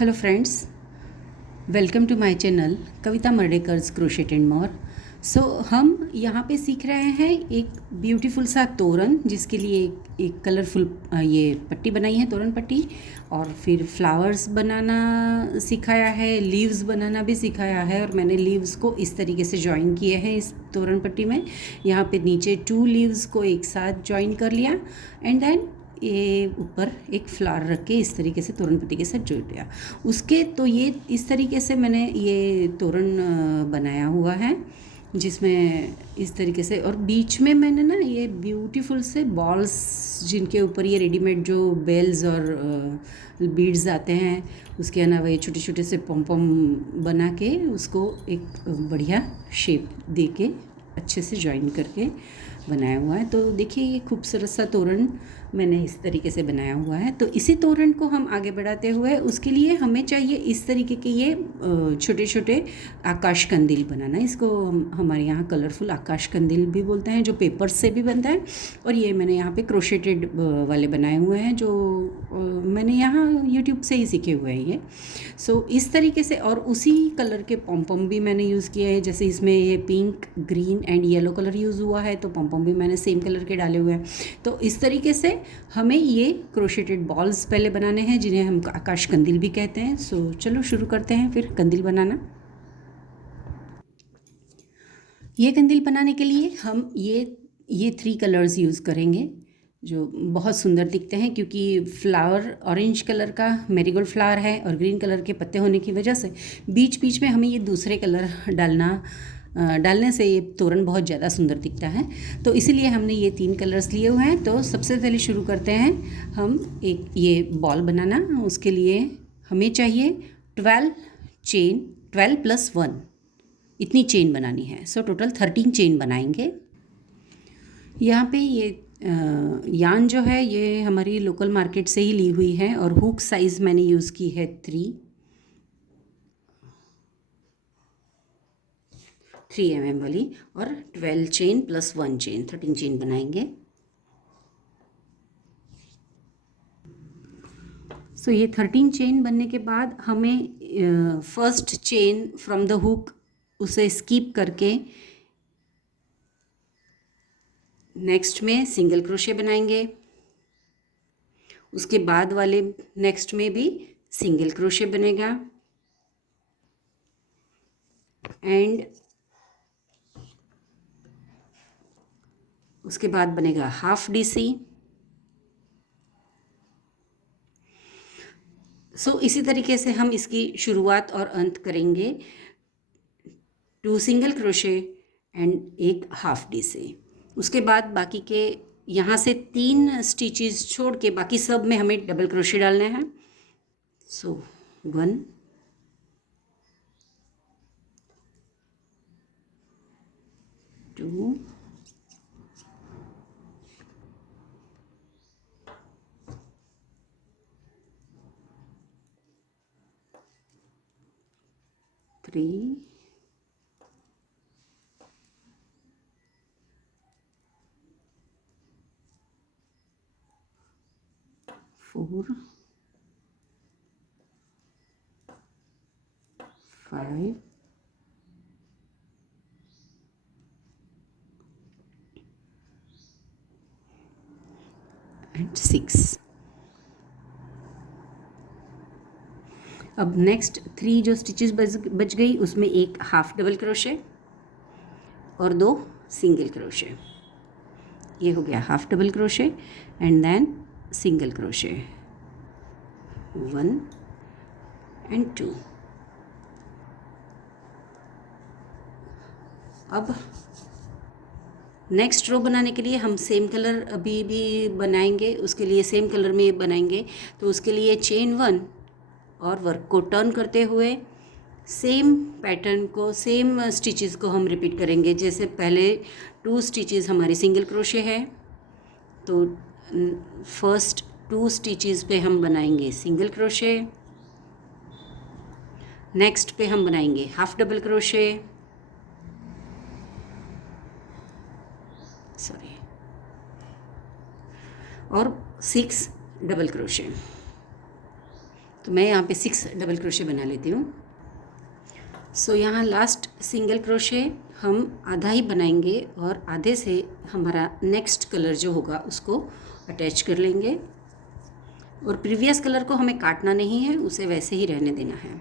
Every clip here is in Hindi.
Hello friends, welcome to my channel Kavita Mardekar's crochet and more. So हम यहाँ पे सीख रहे हैं एक ब्यूटीफुल सा तोरण, जिसके लिए एक कलरफुल ये पट्टी बनाई है, तोरण पट्टी। और फिर फ्लावर्स बनाना सिखाया है, लीव्स बनाना भी सिखाया है। और मैंने लीव्स को इस तरीके से जॉइन किए हैं इस तोरण पट्टी में। यहाँ पे नीचे 2 लीव्स को एक साथ जॉइन कर लिया एंड देन ये ऊपर एक फ्लावर रख के इस तरीके से तोरण पट्टी के साथ जोड़ दिया। उसके तो ये इस तरीके से मैंने ये तोरण बनाया हुआ है, जिसमें इस तरीके से। और बीच में मैंने ना ये ब्यूटीफुल से बॉल्स, जिनके ऊपर ये रेडीमेड जो बेल्स और बीड्स आते हैं, उसके अलावा ये छोटे छोटे से पॉम पॉम बना के उसको एक बढ़िया शेप दे के अच्छे से जॉइन करके बनाया हुआ है। तो देखिए ये खूबसूरत सा तोरण मैंने इस तरीके से बनाया हुआ है। तो इसी तोरण को हम आगे बढ़ाते हुए उसके लिए हमें चाहिए इस तरीके के ये छोटे छोटे आकाश कंदील बनाना। इसको हमारे यहाँ कलरफुल आकाश कंदील भी बोलते हैं, जो पेपर्स से भी बनता है। और ये मैंने यहाँ पे क्रोशेटेड वाले बनाए हुए हैं, जो मैंने यहाँ यूट्यूब से ही सीखे हुए हैं ये। सो इस तरीके से। और उसी कलर के पॉम पॉम भी मैंने यूज़ किए हैं, जैसे इसमें ये pink, green and yellow colour use हुआ है, तो पॉम पॉम भी मैंने सेम कलर के डाले हुए हैं। तो इस तरीके से हमें ये क्रोशेटेड बॉल्स पहले बनाने हैं, जिन्हें हम आकाश कंदील भी कहते हैं। सो चलो शुरू करते हैं फिर कंदील बनाना। ये कंदील बनाने के लिए हम ये 3 कलर्स यूज़ करेंगे, जो बहुत सुंदर दिखते हैं, क्योंकि फ्लावर ऑरेंज कलर का मैरीगोल्ड फ्लावर है और ग्रीन कलर के पत्ते होने की वजह से बीच बीच में हमें ये दूसरे कलर डालने से ये तोरण बहुत ज़्यादा सुंदर दिखता है। तो इसीलिए हमने ये 3 कलर्स लिए हुए हैं। तो सबसे पहले शुरू करते हैं हम एक ये बॉल बनाना। उसके लिए हमें चाहिए 12 चेन, 12 + 1 इतनी चेन बनानी है। सो टोटल 13 चेन बनाएंगे। यहाँ पे ये यान जो है ये हमारी लोकल मार्केट से ही ली हुई है, और हुक साइज़ मैंने यूज़ की है 3 mm वाली। और 12 चेन + 1 चेन, 13 चेन बनाएंगे। सो ये 13 चेन बनने के बाद हमें first chain from the hook उसे स्किप करके नेक्स्ट में सिंगल क्रोशे बनाएंगे। उसके बाद वाले नेक्स्ट में भी सिंगल क्रोशे बनेगा एंड उसके बाद बनेगा हाफ DC। सो इसी तरीके से हम इसकी शुरुआत और अंत करेंगे। 2 सिंगल क्रोशे एंड एक हाफ DC। उसके बाद बाकी के यहाँ से 3 स्टिचेस छोड़ के बाकी सब में हमें डबल क्रोशे डालने हैं। सो 1 2 3 4 5 एंड 6। अब नेक्स्ट 3 जो स्टिचेस बच गई, उसमें एक हाफ डबल क्रोशे और 2 सिंगल क्रोशे। ये हो गया half double crochet and then single crochet 1 and 2। अब नेक्स्ट रो बनाने के लिए हम सेम कलर अभी भी बनाएंगे, उसके लिए सेम कलर में बनाएंगे। तो उसके लिए चेन 1 और वर्क को टर्न करते हुए सेम पैटर्न को, सेम स्टिचेस को हम रिपीट करेंगे। जैसे पहले 2 स्टिचेस हमारी सिंगल क्रोशे है, तो फर्स्ट 2 स्टिचेस पे हम बनाएंगे सिंगल क्रोशे, नेक्स्ट पे हम बनाएंगे हाफ डबल क्रोशे, और 6 डबल क्रोशे। तो मैं यहाँ पे 6 डबल क्रोशे बना लेती हूँ। सो यहाँ लास्ट सिंगल क्रोशे हम आधा ही बनाएंगे और आधे से हमारा नेक्स्ट कलर जो होगा उसको अटैच कर लेंगे, और प्रीवियस कलर को हमें काटना नहीं है, उसे वैसे ही रहने देना है।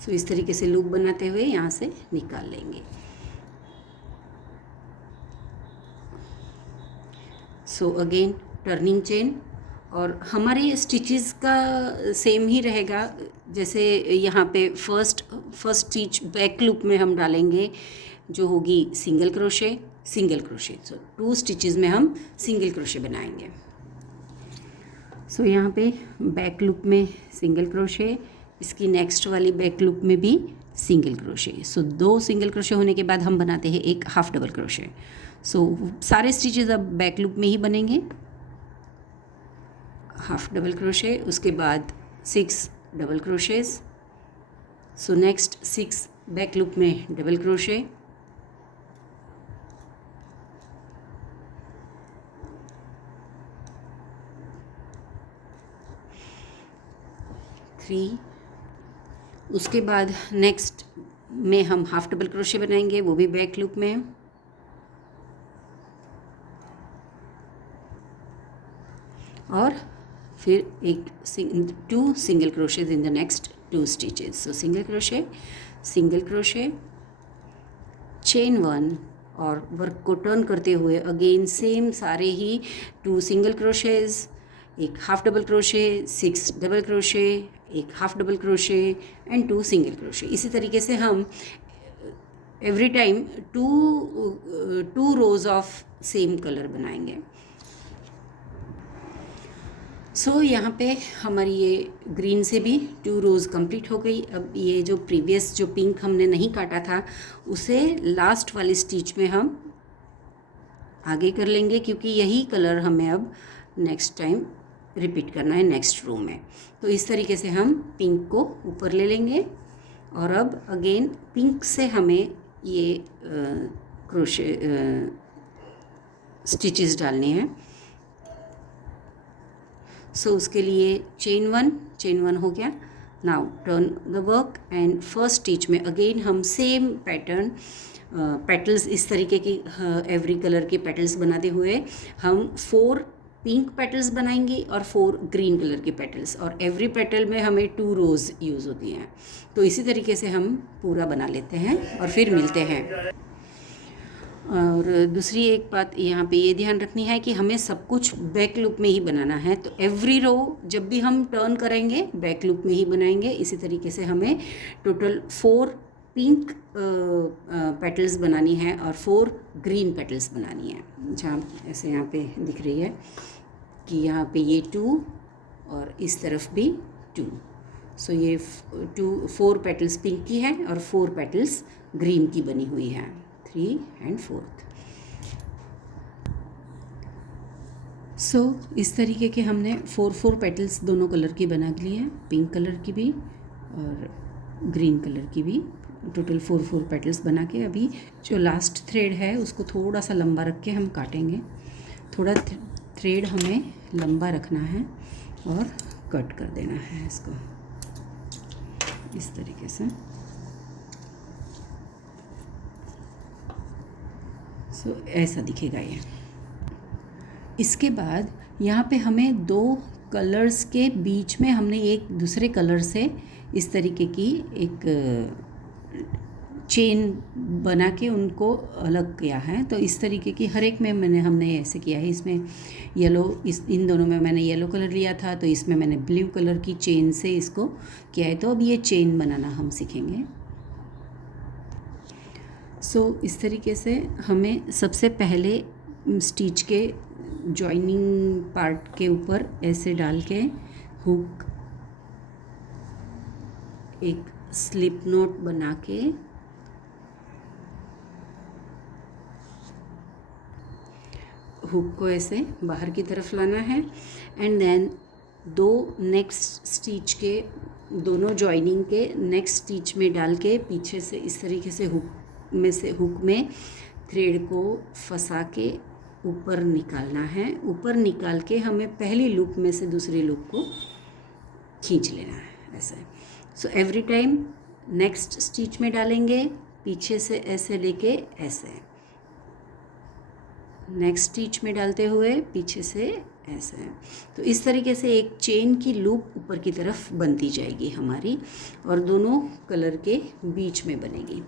सो इस तरीके से लूप बनाते हुए यहाँ से निकाल लेंगे। सो अगेन टर्निंग चेन, और हमारे स्टिचेस का सेम ही रहेगा। जैसे यहाँ पे फर्स्ट स्टिच बैक लूप में हम डालेंगे जो होगी सिंगल क्रोशे सिंगल क्रोशे। सो 2 स्टिचेस में हम सिंगल क्रोशे बनाएंगे। सो यहाँ पे बैक लूप में सिंगल क्रोशे, इसकी नेक्स्ट वाली बैक लूप में भी सिंगल क्रोशे। सो 2 सिंगल क्रोशे होने के बाद हम बनाते हैं एक हाफ डबल क्रोशे। सो सारे स्टिचेस अब बैक लूप में ही बनेंगे, हाफ डबल क्रोशे, उसके बाद 6 double crochets. So next 6 back loop में डबल क्रोशे, उसके बाद नेक्स्ट में हम हाफ डबल क्रोशे बनाएंगे, वो भी बैक लूप में। और फिर एक 2 single crochets in the next 2 stitches. So single crochet chain 1, और वर्क को टर्न करते हुए अगेन सेम सारे ही 2 सिंगल क्रोशेज, एक half double crochet, 6 double crochet, एक half double crochet and 2 single crochet. इसी तरीके से हम every time 2 rows of same colour बनाएंगे। सो यहाँ पे हमारी ये ग्रीन से भी 2 रोज़ कंप्लीट हो गई। अब ये जो प्रीवियस जो पिंक हमने नहीं काटा था उसे लास्ट वाली स्टिच में हम आगे कर लेंगे, क्योंकि यही कलर हमें अब नेक्स्ट टाइम रिपीट करना है नेक्स्ट रो में। तो इस तरीके से हम पिंक को ऊपर ले लेंगे, और अब अगेन पिंक से हमें ये क्रोशे स्टिचेस डालने हैं। सो उसके लिए चेन 1 हो गया। Now turn the work and first stitch में अगेन हम सेम पैटर्न पेटल्स, इस तरीके की एवरी कलर के पेटल्स बनाते हुए हम 4 पिंक पेटल्स बनाएंगे और 4 ग्रीन कलर के पेटल्स, और एवरी पेटल में हमें 2 रोज़ यूज़ होती हैं। तो इसी तरीके से हम पूरा बना लेते हैं और फिर मिलते हैं। और दूसरी एक बात यहाँ पे ये ध्यान रखनी है कि हमें सब कुछ बैक लूप में ही बनाना है। तो एवरी रो जब भी हम टर्न करेंगे बैक लूप में ही बनाएंगे। इसी तरीके से हमें टोटल 4 पिंक पेटल्स बनानी है और 4 ग्रीन पेटल्स बनानी है। जहाँ ऐसे यहाँ पे दिख रही है कि यहाँ पे ये 2 और इस तरफ भी 2। सो ये 4 पेटल्स पिंक की है और 4 पेटल्स ग्रीन की बनी हुई है, 3 and 4th। सो इस तरीके के हमने 4 पेटल्स दोनों कलर की बना लिए हैं, पिंक कलर की भी और ग्रीन कलर की भी। टोटल 4 पेटल्स बना के अभी जो लास्ट थ्रेड है उसको थोड़ा सा लंबा रख के हम काटेंगे। थोड़ा थ्रेड हमें लंबा रखना है और कट कर देना है इसको इस तरीके से। सो ऐसा दिखेगा ये। इसके बाद यहाँ पे हमें 2 कलर्स के बीच में हमने एक दूसरे कलर से इस तरीके की एक चेन बना के उनको अलग किया है। तो इस तरीके की हर एक में हमने ऐसे किया है। इसमें येलो, इन दोनों में मैंने येलो कलर लिया था, तो इसमें मैंने ब्लू कलर की चेन से इसको किया है। तो अब ये चेन बनाना हम सीखेंगे। सो इस तरीके से हमें सबसे पहले स्टिच के जॉइनिंग पार्ट के ऊपर ऐसे डाल के हुक एक स्लिप नॉट बना के हुक को ऐसे बाहर की तरफ लाना है एंड देन 2 नेक्स्ट स्टिच के दोनों जॉइनिंग के नेक्स्ट स्टिच में डाल के पीछे से इस तरीके से हुक में थ्रेड को फंसा के ऊपर निकालना है। ऊपर निकाल के हमें पहली लूप में से दूसरी लूप को खींच लेना है ऐसे। So every time next stitch में डालेंगे, पीछे से ऐसे लेके ऐसे, नेक्स्ट स्टिच में डालते हुए पीछे से ऐसे। तो इस तरीके से एक चेन की लूप ऊपर की तरफ बनती जाएगी हमारी और दोनों कलर के बीच में बनेगी।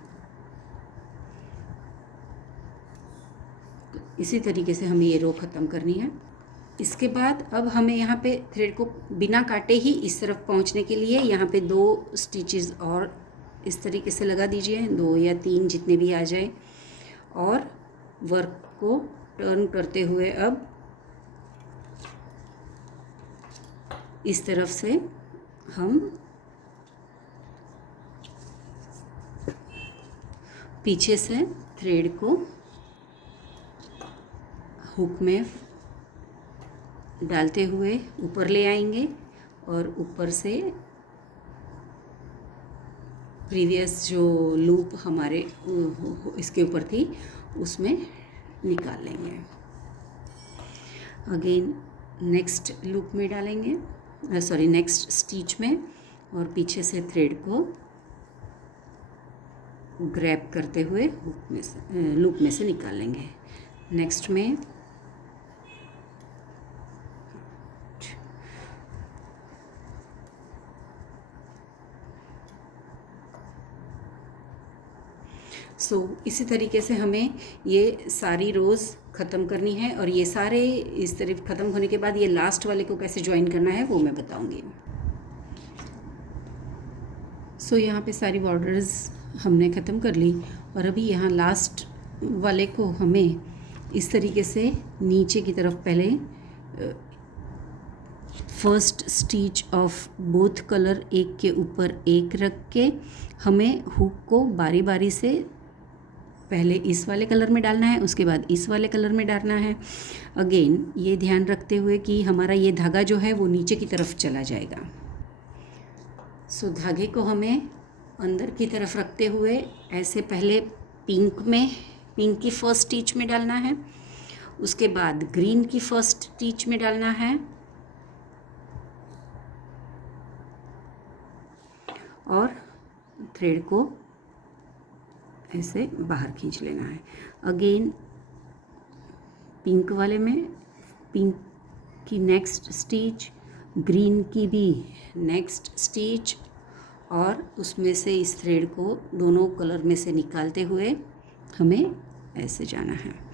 तो इसी तरीके से हमें ये रो ख़त्म करनी है। इसके बाद अब हमें यहाँ पे थ्रेड को बिना काटे ही इस तरफ पहुँचने के लिए यहाँ पे 2 स्टिचेस और इस तरीके से लगा दीजिए, 2 या 3 जितने भी आ जाए, और वर्क को टर्न करते हुए अब इस तरफ से हम पीछे से थ्रेड को हुक में डालते हुए ऊपर ले आएंगे और ऊपर से प्रीवियस जो लूप हमारे इसके ऊपर थी उसमें निकाल लेंगे। अगेन नेक्स्ट लूप में डालेंगे, नेक्स्ट स्टिच में, और पीछे से थ्रेड को ग्रैब करते हुए हुक में से लूप में से निकाल लेंगे। नेक्स्ट में इसी तरीके से हमें ये सारी रोज़ ख़त्म करनी है और ये सारे इस तरफ ख़त्म होने के बाद ये लास्ट वाले को कैसे ज्वाइन करना है वो मैं बताऊंगी। यहाँ पे सारी बॉर्डर्स हमने ख़त्म कर ली और अभी यहाँ लास्ट वाले को हमें इस तरीके से नीचे की तरफ पहले first stitch of both colour एक के ऊपर एक रख के हमें हुक को बारी बारी से पहले इस वाले कलर में डालना है, उसके बाद इस वाले कलर में डालना है। अगेन ये ध्यान रखते हुए कि हमारा ये धागा जो है वो नीचे की तरफ चला जाएगा। धागे को हमें अंदर की तरफ रखते हुए ऐसे पहले पिंक की फर्स्ट स्टिच में डालना है, उसके बाद ग्रीन की फर्स्ट स्टिच में डालना है और थ्रेड को ऐसे बाहर खींच लेना है। अगेन पिंक वाले में पिंक की नेक्स्ट स्टिच, ग्रीन की भी नेक्स्ट स्टिच, और उसमें से इस थ्रेड को दोनों कलर में से निकालते हुए हमें ऐसे जाना है।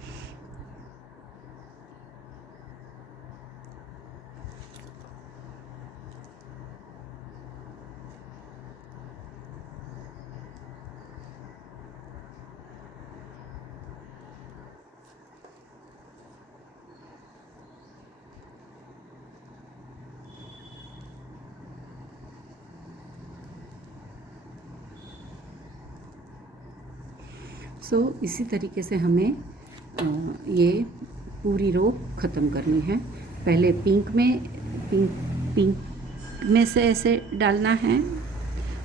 इसी तरीके से हमें ये पूरी रो ख़त्म करनी है। पहले पिंक में से ऐसे डालना है,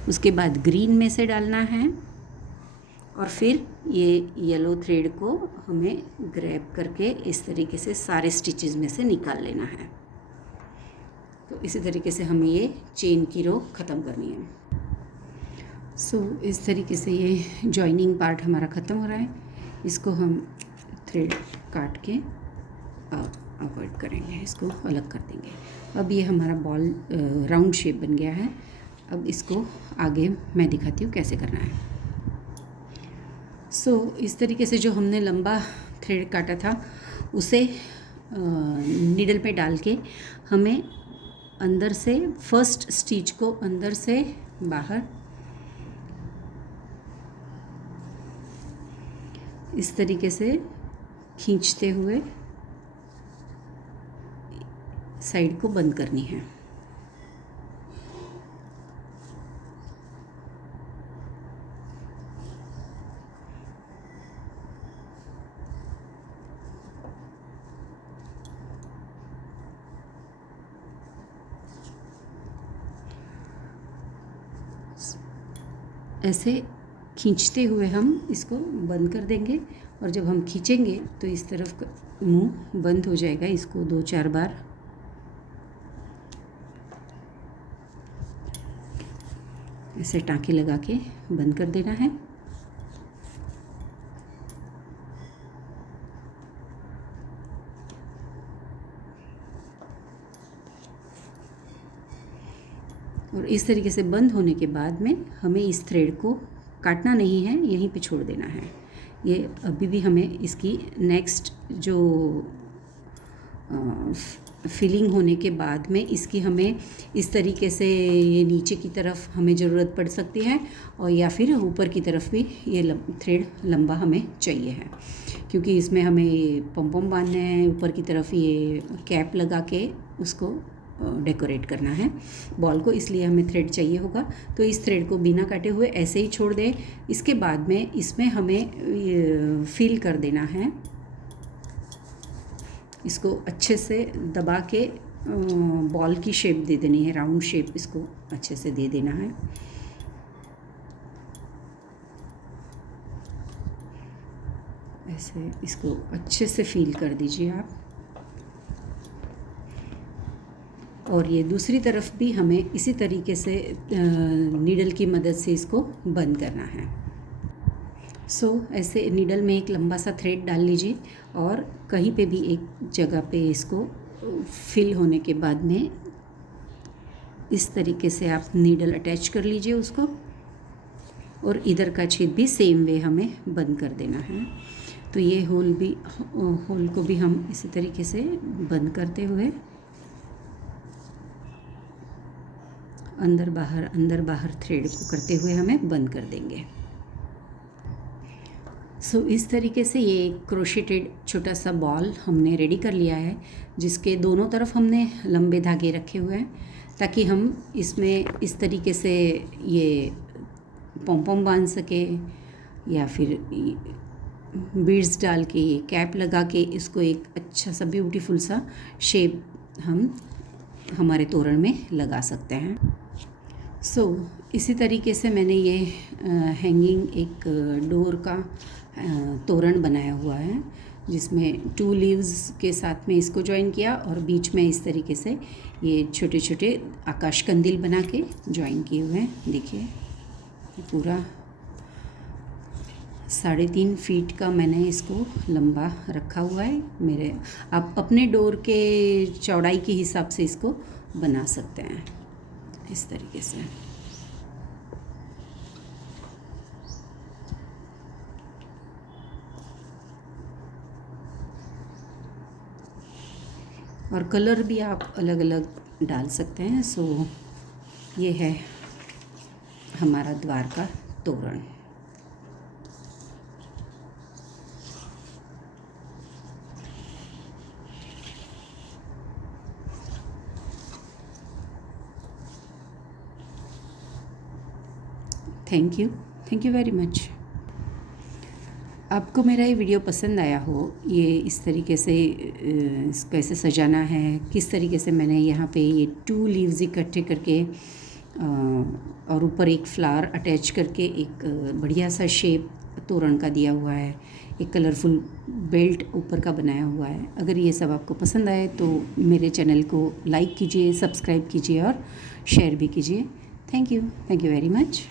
उसके बाद ग्रीन में से डालना है और फिर ये येलो थ्रेड को हमें ग्रैब करके इस तरीके से सारे स्टिचेस में से निकाल लेना है। तो इसी तरीके से हमें ये चेन की रो ख़त्म करनी है। इस तरीके से ये जॉइनिंग पार्ट हमारा ख़त्म हो रहा है। इसको हम थ्रेड काट के अवॉइड करेंगे, इसको अलग कर देंगे। अब ये हमारा बॉल राउंड शेप बन गया है। अब इसको आगे मैं दिखाती हूँ कैसे करना है। इस तरीके से जो हमने लंबा थ्रेड काटा था उसे नीडल पे डाल के हमें अंदर से फर्स्ट स्टिच को अंदर से बाहर इस तरीके से खींचते हुए साइड को बंद करनी है। ऐसे खींचते हुए हम इसको बंद कर देंगे और जब हम खींचेंगे तो इस तरफ मुंह बंद हो जाएगा। इसको 2-4 बार ऐसे टाँके लगा के बंद कर देना है। और इस तरीके से बंद होने के बाद में हमें इस थ्रेड को काटना नहीं है, यहीं पे छोड़ देना है। ये अभी भी हमें इसकी नेक्स्ट जो फिलिंग होने के बाद में इसकी हमें इस तरीके से ये नीचे की तरफ हमें ज़रूरत पड़ सकती है, और या फिर ऊपर की तरफ भी ये थ्रेड लंबा हमें चाहिए है, क्योंकि इसमें हमें पम पम बांधने हैं। ऊपर की तरफ ये कैप लगा के उसको डेकोरेट करना है बॉल को, इसलिए हमें थ्रेड चाहिए होगा। तो इस थ्रेड को बिना काटे हुए ऐसे ही छोड़ दें। इसके बाद में इसमें हमें फिल कर देना है। इसको अच्छे से दबा के बॉल की शेप दे देनी है, राउंड शेप इसको अच्छे से दे देना है। ऐसे इसको अच्छे से फील कर दीजिए आप। और ये दूसरी तरफ भी हमें इसी तरीके से नीडल की मदद से इसको बंद करना है। ऐसे नीडल में एक लंबा सा थ्रेड डाल लीजिए और कहीं पे भी एक जगह पे इसको फिल होने के बाद में इस तरीके से आप नीडल अटैच कर लीजिए उसको, और इधर का छेद भी सेम वे हमें बंद कर देना है। तो ये होल को भी हम इसी तरीके से बंद करते हुए अंदर बाहर थ्रेड को करते हुए हमें बंद कर देंगे। इस तरीके से ये एक क्रोशेटेड छोटा सा बॉल हमने रेडी कर लिया है, जिसके दोनों तरफ हमने लंबे धागे रखे हुए हैं, ताकि हम इसमें इस तरीके से ये पॉम पॉम बांध सके, या फिर बीड्स डाल के ये कैप लगा के इसको एक अच्छा सा ब्यूटीफुल सा शेप हम हमारे तोरण में लगा सकते हैं। इसी तरीके से मैंने ये हैंगिंग एक डोर का तोरण बनाया हुआ है, जिसमें 2 लीव्स के साथ में इसको ज्वाइन किया, और बीच में इस तरीके से ये छोटे छोटे आकाश कंदील बना के ज्वाइन किए हुए हैं। देखिए पूरा 3.5 फीट का मैंने इसको लंबा रखा हुआ है। आप अपने डोर के चौड़ाई के हिसाब से इसको बना सकते हैं इस तरीके से। और कलर भी आप अलग अलग डाल सकते हैं। ये है हमारा द्वार का तोरण। Thank you very much. आपको मेरा ये वीडियो पसंद आया हो, ये इस तरीके से कैसे सजाना है, किस तरीके से मैंने यहाँ पे ये 2 लीव्स इकट्ठे करके और ऊपर एक फ्लावर अटैच करके एक बढ़िया सा शेप तोरण का दिया हुआ है, एक कलरफुल बेल्ट ऊपर का बनाया हुआ है। अगर ये सब आपको पसंद आए तो मेरे चैनल को लाइक कीजिए, सब्सक्राइब कीजिए और शेयर भी कीजिए। Thank you very much.